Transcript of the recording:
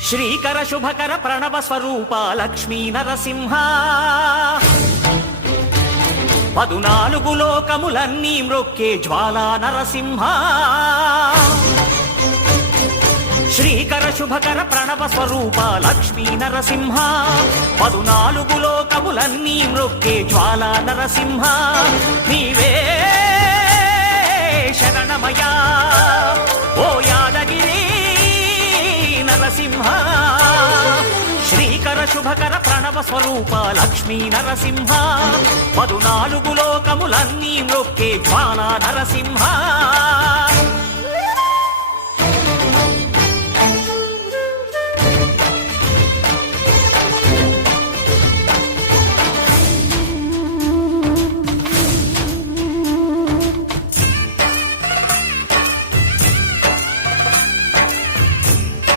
శ్రీకర శుభకర ప్రణవ స్వరూప లక్ష్మీ నరసింహ 14 లోకములన్నీ మ్రొక్కే జ్వాలా నరసింహ శ్రీకర శుభకర ప్రణవ స్వరూప లక్ష్మీ నరసింహ 14 లోకములన్నీ మ్రొక్కే జ్వాలా నరసింహ నీవే శరణమయా ఓ యాదగిరి నరసింహ శ్రీకర శుభకర ప్రణవ స్వరూప లక్ష్మీ నరసింహ 14 లోకములన్నీ మ్రొక్కే జ్వాలా నరసింహ